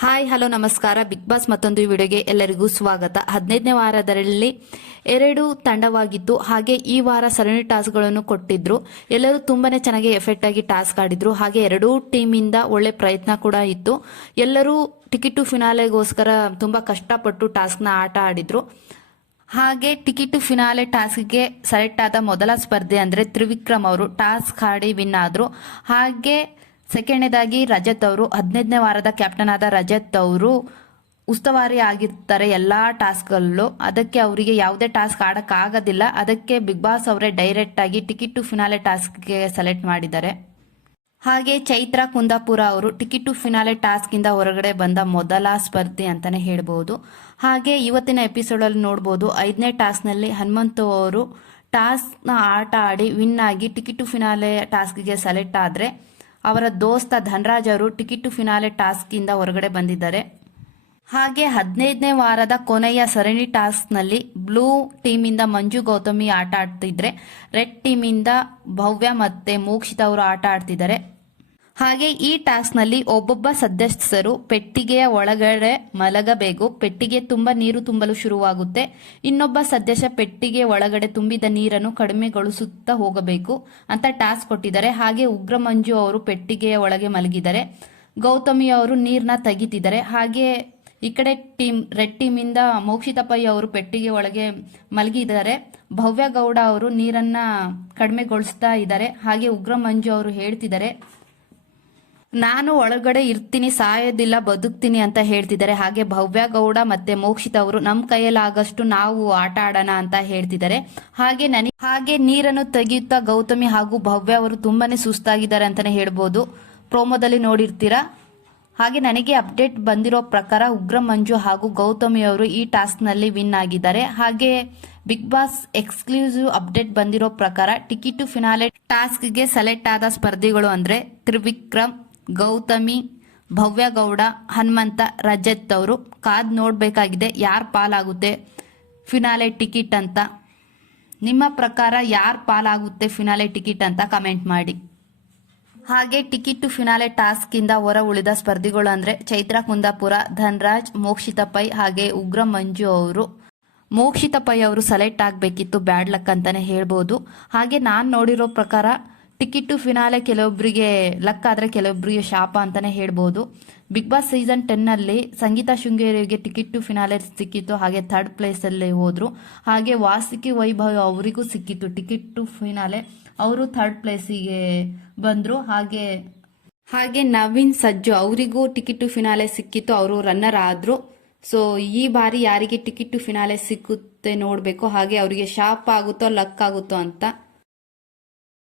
Hi hello ನಮಸ್ಕಾರ. Big boss ಮತ್ತೊಂದು ವಿಡಿಯೋಗೆ ಎಲ್ಲರಿಗೂ ಸ್ವಾಗತ. ಹದಿನೈದನೇ ವಾರದಲ್ಲಿ ಎರಡು ತಂಡವಾಗಿತ್ತು. ಹಾಗೆ ಈ ವಾರ ಸರಣಿ ಟಾಸ್ಕ್ಗಳನ್ನು ಕೊಟ್ಟಿದ್ರು. ಎಲ್ಲರೂ ತುಂಬಾನೇ ಚೆನ್ನಾಗಿ ಎಫೆಕ್ಟ್ ಆಗಿ ಟಾಸ್ಕ್ ಆಡಿದ್ರು. ಹಾಗೆ ಎರಡೂ ಟೀಮಿಂದ ಒಳ್ಳೆ ಪ್ರಯತ್ನ ಕೂಡ ಇತ್ತು. ಎಲ್ಲರೂ ಟಿಕೆಟ್ ಟು ಫಿನಾಲೆಗೋಸ್ಕರ ತುಂಬಾ ಕಷ್ಟಪಟ್ಟು ಟಾಸ್ಕ್ನ ಆಟ ಆಡಿದ್ರು. ಹಾಗೆ ಟಿಕೆಟ್ ಫಿನಾಲೆ ಟಾಸ್ಕ್ಗೆ ಸೆಲೆಕ್ಟ್ ಆದ ಮೊದಲ ಸ್ಪರ್ಧೆ ಅಂದ್ರೆ ತ್ರಿವಿಕ್ರಮ್ ಅವರು ಟಾಸ್ಕ್ ಆಡಿ ವಿನ್ ಆದರು. ಹಾಗೆ ಸೆಕೆಂಡನೇದಾಗಿ ರಜತ್ ಅವರು, ಹದಿನೈದನೇ ವಾರದ ಕ್ಯಾಪ್ಟನ್ ಆದ ರಜತ್ ಅವರು ಉಸ್ತುವಾರಿ ಆಗಿರ್ತಾರೆ ಎಲ್ಲಾ ಟಾಸ್ಕ್ಗಳಲ್ಲೂ. ಅದಕ್ಕೆ ಅವರಿಗೆ ಯಾವುದೇ ಟಾಸ್ಕ್ ಆಡೋಕ್ಕಾಗೋದಿಲ್ಲ. ಅದಕ್ಕೆ ಬಿಗ್ ಬಾಸ್ ಅವರೇ ಡೈರೆಕ್ಟ್ ಆಗಿ ಟಿಕೆಟ್ ಟು ಫಿನಾಲೆ ಟಾಸ್ಕ್ಗೆ ಸೆಲೆಕ್ಟ್ ಮಾಡಿದ್ದಾರೆ. ಹಾಗೆ ಚೈತ್ರ ಕುಂದಾಪುರ ಅವರು ಟಿಕೆಟ್ ಟು ಫಿನಾಲೆ ಟಾಸ್ಕ್ ಇಂದ ಹೊರಗಡೆ ಬಂದ ಮೊದಲ ಸ್ಪರ್ಧಿ ಅಂತಾನೆ ಹೇಳ್ಬೋದು. ಹಾಗೆ ಇವತ್ತಿನ ಎಪಿಸೋಡ್ ಅಲ್ಲಿ ನೋಡಬಹುದು ಐದನೇ ಟಾಸ್ಕ್ನಲ್ಲಿ ಹನುಮಂತು ಅವರು ಟಾಸ್ಕ್ನ ಆಟ ಆಡಿ ವಿನ್ ಆಗಿ ಟಿಕೆಟ್ ಟು ಫಿನಾಲೆ ಟಾಸ್ಕ್ಗೆ ಸೆಲೆಕ್ಟ್ ಆದ್ರೆ ಅವರ ದೋಸ್ತ ಧನರಾಜ್ ಅವರು ಟಿಕೆಟ್ ಫಿನಾಲೆ ಟಾಸ್ಕ್ ಇಂದ ಹೊರಗಡೆ ಬಂದಿದ್ದಾರೆ. ಹಾಗೆ ಹದಿನೈದನೇ ವಾರದ ಕೊನೆಯ ಸರಣಿ ಟಾಸ್ಕ್ನಲ್ಲಿ ಬ್ಲೂ ಟೀಮ್ ಇಂದ ಮಂಜು ಗೌತಮಿ ಆಟ ಆಡ್ತಿದ್ರೆ, ರೆಡ್ ಟೀಮ್ ಇಂದ ಭವ್ಯ ಮತ್ತೆ ಮೋಕ್ಷಿತ ಅವರು ಆಟ ಆಡ್ತಿದ್ದಾರೆ. ಹಾಗೆ ಈ ಟಾಸ್ಕ್ನಲ್ಲಿ ಒಬ್ಬೊಬ್ಬ ಸದಸ್ಯರು ಪೆಟ್ಟಿಗೆಯ ಒಳಗಡೆ ಮಲಗಬೇಕು. ಪೆಟ್ಟಿಗೆ ತುಂಬಾ ನೀರು ತುಂಬಲು ಶುರುವಾಗುತ್ತೆ. ಇನ್ನೊಬ್ಬ ಸದಸ್ಯ ಪೆಟ್ಟಿಗೆ ಒಳಗಡೆ ತುಂಬಿದ ನೀರನ್ನು ಕಡಿಮೆಗೊಳಿಸುತ್ತಾ ಹೋಗಬೇಕು ಅಂತ ಟಾಸ್ಕ್ ಕೊಟ್ಟಿದ್ದಾರೆ. ಹಾಗೆ ಉಗ್ರ ಮಂಜು ಅವರು ಪೆಟ್ಟಿಗೆಯ ಒಳಗೆ ಮಲಗಿದ್ದಾರೆ. ಗೌತಮಿ ಅವರು ನೀರ್ನ ತೆಗಿತಿದ್ದಾರೆ. ಹಾಗೆ ಈ ಕಡೆ ಟೀಮ್ ರೆಡ್ ಟೀಮ್ ಇಂದ ಮೋಕ್ಷಿತ ಅವರು ಪೆಟ್ಟಿಗೆ ಒಳಗೆ ಮಲಗಿದ್ದಾರೆ. ಭವ್ಯ ಗೌಡ ಅವರು ನೀರನ್ನ ಕಡಿಮೆಗೊಳಿಸ್ತಾ ಇದ್ದಾರೆ. ಹಾಗೆ ಉಗ್ರ ಮಂಜು ಅವರು ಹೇಳ್ತಿದ್ದಾರೆ. ನಾನು ಒಳಗಡೆ ಇರ್ತೀನಿ, ಸಾಯೋದಿಲ್ಲ, ಬದುಕ್ತೀನಿ ಅಂತ ಹೇಳ್ತಿದ್ದಾರೆ. ಹಾಗೆ ಭವ್ಯ ಗೌಡ ಮತ್ತೆ ಮೋಕ್ಷಿತ ಅವರು ನಮ್ಮ ಕೈಯಲ್ಲಾಗಷ್ಟು ನಾವು ಆಟ ಆಡೋಣ ಅಂತ ಹೇಳ್ತಿದ್ದಾರೆ. ಹಾಗೆ ನನಗೆ ಹಾಗೆ ನೀರನ್ನು ತೆಗೆಯುತ್ತಾ ಗೌತಮಿ ಹಾಗೂ ಭವ್ಯ ಅವರು ತುಂಬಾನೇ ಸುಸ್ತಾಗಿದ್ದಾರೆ ಅಂತಾನೆ ಹೇಳ್ಬೋದು. ಪ್ರೋಮೋದಲ್ಲಿ ನೋಡಿರ್ತೀರಾ? ಹಾಗೆ ನನಗೆ ಅಪ್ಡೇಟ್ ಬಂದಿರೋ ಪ್ರಕಾರ ಉಗ್ರ ಮಂಜು ಹಾಗೂ ಗೌತಮಿ ಅವರು ಈ ಟಾಸ್ಕ್ನಲ್ಲಿ ವಿನ್ ಆಗಿದ್ದಾರೆ. ಹಾಗೆ ಬಿಗ್ ಬಾಸ್ ಎಕ್ಸ್ಕ್ಲೂಸಿವ್ ಅಪ್ಡೇಟ್ ಬಂದಿರೋ ಪ್ರಕಾರ ಟಿಕೆಟ್ ಟು ಫಿನಾಲೆ ಟಾಸ್ಕ್ಗೆ ಸೆಲೆಕ್ಟ್ ಆದ ಸ್ಪರ್ಧಿಗಳು ಅಂದ್ರೆ ತ್ರಿವಿಕ್ರಮ್ ಗೌತಮಿ, ಭವ್ಯಗೌಡ, ಹನುಮಂತ, ರಜತ್ ಅವರು ಕಾದ್ ನೋಡಬೇಕಾಗಿದೆ ಯಾರ್ ಪಾಲಾಗುತ್ತೆ ಫಿನಾಲೆ ಟಿಕೆಟ್ ಅಂತ. ನಿಮ್ಮ ಪ್ರಕಾರ ಯಾರ್ ಪಾಲಾಗುತ್ತೆ ಫಿನಾಲೆ ಟಿಕೆಟ್ ಅಂತ ಕಮೆಂಟ್ ಮಾಡಿ. ಹಾಗೆ ಟಿಕೆಟ್ ಟು ಫಿನಾಲೆ ಟಾಸ್ಕ್ ಇಂದ ಹೊರ ಉಳಿದ ಸ್ಪರ್ಧಿಗಳು ಅಂದ್ರೆ ಚೈತ್ರ, ಕುಂದಾಪುರ, ಧನ್ರಾಜ್ ಮೋಕ್ಷಿತ ಪೈ ಹಾಗೆ ಉಗ್ರ ಮಂಜು ಅವರು. ಮೋಕ್ಷಿತ ಪೈ ಅವರು ಸೆಲೆಕ್ಟ್ ಆಗಬೇಕಿತ್ತು ಬ್ಯಾಡ್ ಲಕ್ ಅಂತಾನೆ ಹೇಳ್ಬೋದು. ಹಾಗೆ ನಾನು ನೋಡಿರೋ ಪ್ರಕಾರ ಟಿಕೆಟ್ ಟು ಫಿನಾಲೆ ಕೆಲವೊಬ್ಬರಿಗೆ ಲಕ್ ಆದರೆ ಕೆಲವೊಬ್ಬರಿಗೆ ಶಾಪ ಅಂತಲೇ ಹೇಳ್ಬೋದು. ಬಿಗ್ ಬಾಸ್ ಸೀಸನ್ ಟೆನ್ನಲ್ಲಿ ಸಂಗೀತಾ ಶೃಂಗೇರಿಗೆ ಟಿಕೆಟ್ ಟು ಫಿನಾಲೆ ಸಿಕ್ಕಿತ್ತು. ಹಾಗೆ ಥರ್ಡ್ ಪ್ಲೇಸಲ್ಲಿ ಹೋದ್ರು. ಹಾಗೆ ವಾಸುಕಿ ವೈಭವ್ ಅವರಿಗೂ ಸಿಕ್ಕಿತ್ತು. ಟಿಕೆಟ್ ಟು ಫಿನಾಲೆ ಅವರು ಥರ್ಡ್ ಪ್ಲೇಸಿಗೆ ಬಂದರು. ಹಾಗೆ ಹಾಗೆ ನವೀನ್ ಸಜ್ಜು ಅವರಿಗೂ ಟಿಕೆಟ್ ಟು ಫಿನಾಲೆ ಸಿಕ್ಕಿತ್ತು. ಅವರು ರನ್ನರ್ ಆದರು. ಸೊ ಈ ಬಾರಿ ಯಾರಿಗೆ ಟಿಕೆಟ್ ಟು ಫಿನಾಲೆ ಸಿಕ್ಕುತ್ತೆ ನೋಡಬೇಕು. ಹಾಗೆ ಅವರಿಗೆ ಶಾಪ್ ಆಗುತ್ತೋ, ಲಕ್ ಆಗುತ್ತೋ ಅಂತ